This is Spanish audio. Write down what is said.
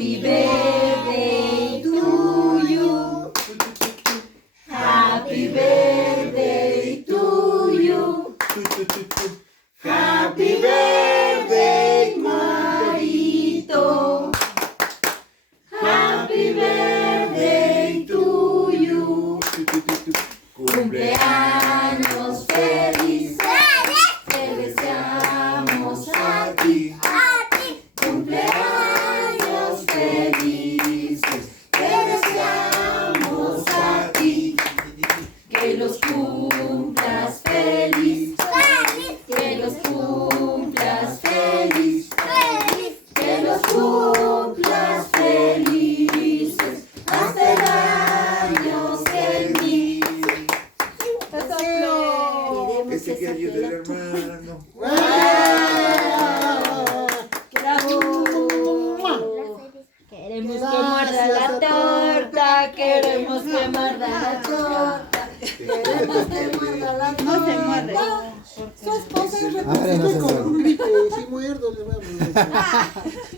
Happy birthday to you. Happy birthday to you. Happy birthday, Marito. Happy birthday to you. Cumpleaños feliz. Te deseamos a ti. Cumpleaños felices. Te deseamos a ti. Que los cumplas feliz. Que los cumplas feliz. Que los cumplas felices. Hasta el año 1000. Que se quede ayuda el hermano. Queremos que muerda la torta, queremos que muerda la torta, queremos que muerda la torta. No se muerde. Su esposa es Ahora no se con muerde. un gripe, si muerdo le vamos a decir.